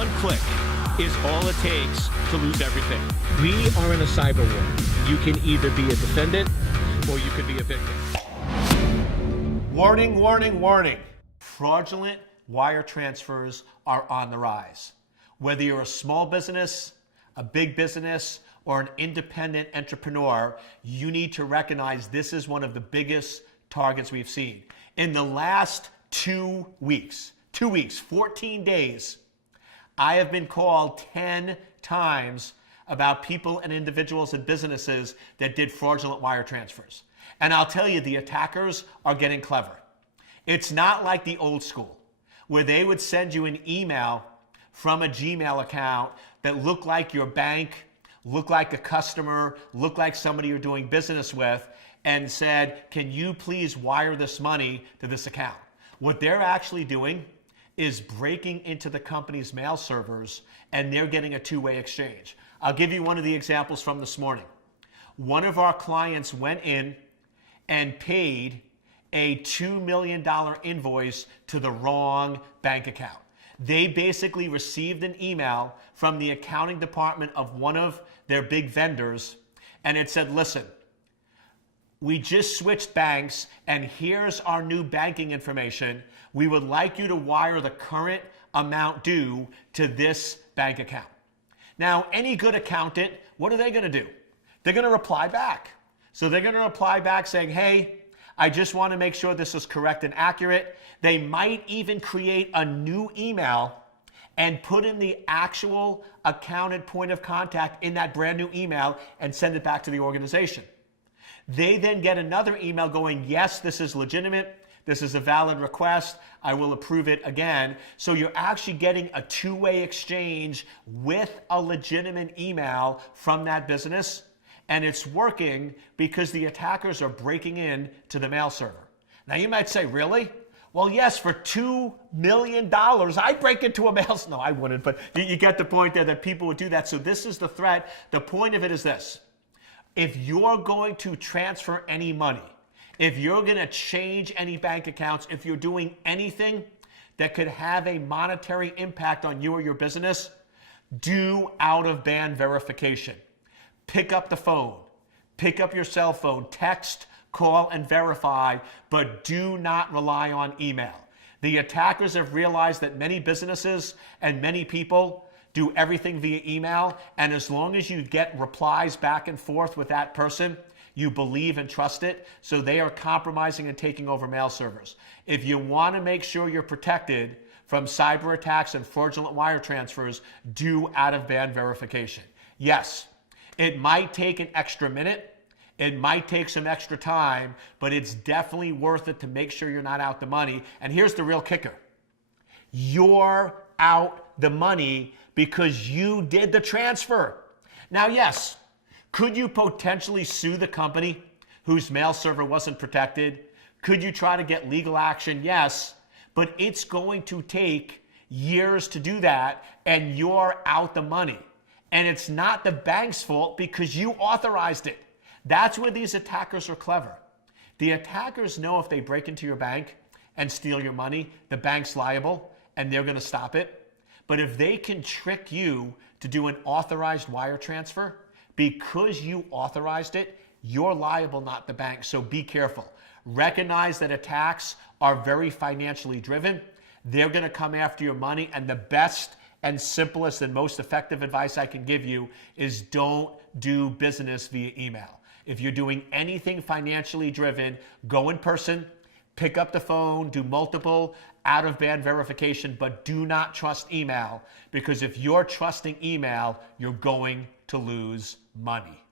One click is all it takes to lose everything. We are in a cyber war. You can either be a defendant or you could be a victim. Warning, warning, warning. Fraudulent wire transfers are on the rise. Whether you're a small business, a big business, or an independent entrepreneur, you need to recognize this is one of the biggest targets we've seen. In the last 2 weeks, 14 days, I have been called 10 times about people and individuals and businesses that did fraudulent wire transfers. And I'll tell you, the attackers are getting clever. It's not like the old school, where they would send you an email from a Gmail account that looked like your bank, looked like a customer, looked like somebody you're doing business with, and said, can you please wire this money to this account? What they're actually doing is breaking into the company's mail servers, and they're getting a two-way exchange. I'll give you one of the examples from this morning. One of our clients went in and paid a $2 million invoice to the wrong bank account. They basically received an email from the accounting department of one of their big vendors, and it said, listen, we just switched banks, and here's our new banking information. We would like you to wire the current amount due to this bank account. Now, any good accountant, what are they going to do? They're going to reply back. So they're going to reply back saying, hey, I just want to make sure this is correct and accurate. They might even create a new email and put in the actual accountant point of contact in that brand new email and send it back to the organization. They then get another email going, yes, this is legitimate. This is a valid request. I will approve it again. So you're actually getting a two-way exchange with a legitimate email from that business. And it's working because the attackers are breaking in to the mail server. Now you might say, really? Well, yes, for $2 million, I'd break into a mail. No, I wouldn't, but you get the point there that people would do that. So this is the threat. The point of it is this. If you're going to transfer any money, if you're going to change any bank accounts, if you're doing anything that could have a monetary impact on you or your business, do out-of-band verification. Pick up the phone, pick up your cell phone, text, call, and verify, but do not rely on email. The attackers have realized that many businesses and many people do everything via email, and as long as you get replies back and forth with that person, you believe and trust it, so they are compromising and taking over mail servers. If you want to make sure you're protected from cyber attacks and fraudulent wire transfers, do out-of-band verification. Yes, it might take an extra minute, it might take some extra time, but it's definitely worth it to make sure you're not out the money. And here's the real kicker. You're out the money because you did the transfer. Now, yes, could you potentially sue the company whose mail server wasn't protected? Could you try to get legal action? Yes, but it's going to take years to do that, and you're out the money. And it's not the bank's fault because you authorized it. That's where these attackers are clever. The attackers know if they break into your bank and steal your money, the bank's liable and they're going to stop it. But if they can trick you to do an authorized wire transfer, because you authorized it, you're liable, not the bank. So be careful. Recognize that attacks are very financially driven. They're going to come after your money, and the best and simplest and most effective advice I can give you is don't do business via email. If you're doing anything financially driven, go in person, pick up the phone, do multiple out-of-band verification, but do not trust email, because if you're trusting email, you're going to lose money.